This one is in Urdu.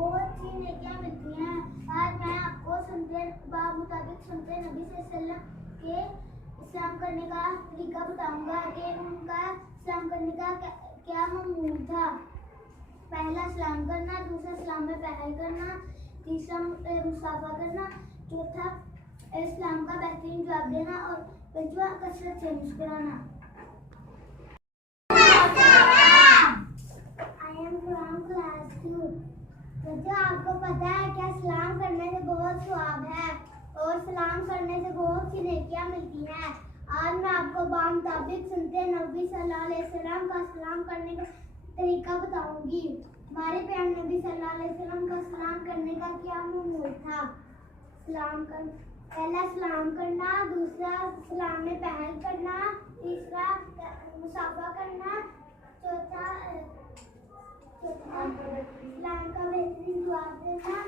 بہت سی نیکیاں ملتی ہیں۔ آج میں آپ کو مطابق سنتے نبی صلی اللہ علیہ وسلم کے اسلام کرنے کا طریقہ بتاؤں گا کہ ان کا اسلام کرنے کا کیا معمول تھا۔ پہلا اسلام کرنا، دوسرا اسلام میں پہل کرنا، تیسرا مصافحہ کرنا، چوتھا اسلام کا بہترین جواب دینا اور پانچواں کثرت سے مسکرانا۔ بچوں آپ کو پتہ ہے کہ سلام کرنے سے بہت ثواب ہے اور سلام کرنے سے بہت سی نیکیاں ملتی ہیں۔ آج میں آپ کو بمطابق سنتے نبی صلی اللہ علیہ وسلم کا سلام کرنے کا طریقہ بتاؤں گی۔ ہمارے پیارے نبی صلی اللہ علیہ وسلم کا سلام کرنے کا کیا معمول تھا۔ پہلا سلام کرنا، دوسرا سلام میں پہل کرنا، تیسرا مصافحہ کرنا، چوتھا اسلام کا بہترین جواب دینا